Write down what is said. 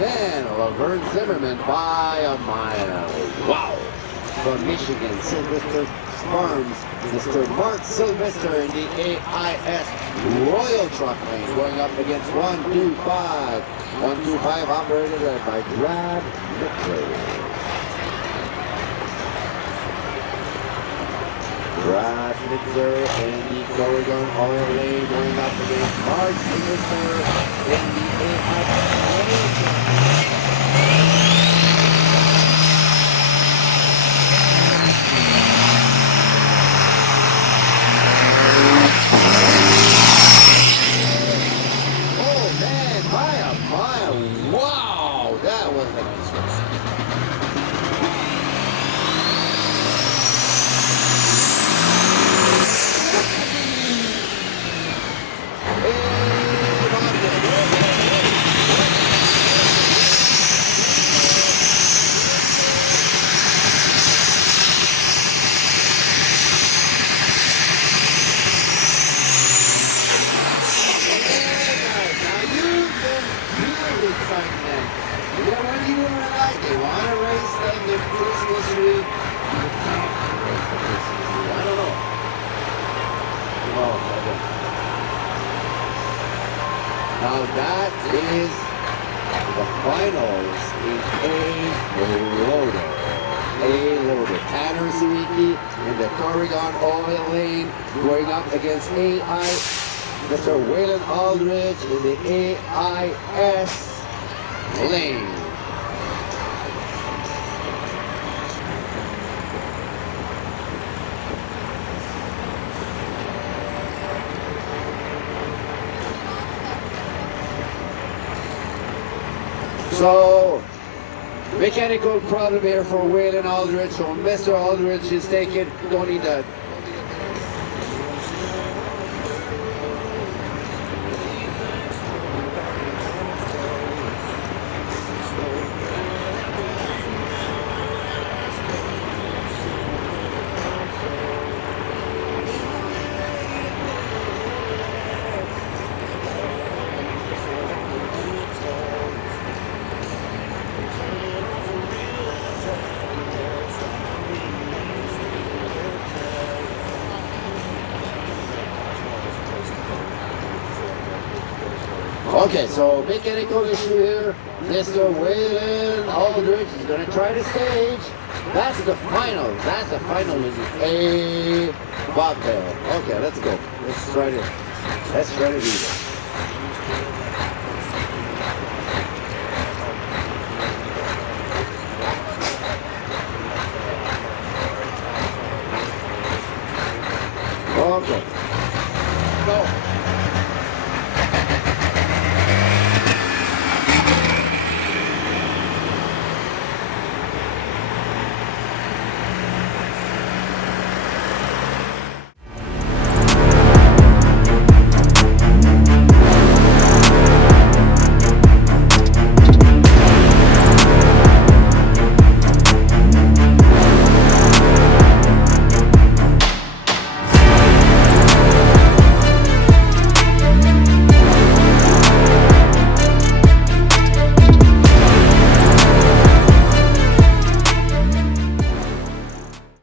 man, Laverne Zimmerman by a mile. Wow. From Michigan, Sylvester Farms, Mr. Mark Sylvester in the AIS Royal Truck Lane, going up against 125. 125 operated by Brad Mitchell. Brad Mitchell in the Oregon Oil Lane, going up against Mark Sylvester in the AIS Royal. Wow, that was a nice one. They want to race them the Christmas week. You can't race the Christmas week. I don't know. Oh, okay. Now that is the finals in A-Loader. Tanner Sawicki in the Oregon Oil Lane going up against AI. Mr. Waylon Aldridge in the AIS lane. So, mechanical problem here for Waylon Aldridge. So Mr. Aldridge is taken, don't need that. Okay, so mechanical issue here. Mr. Waylon Aldridge is going to try to stage. That's the final. That's the final in the A bobtail. Okay, let's go. Let's try to do this.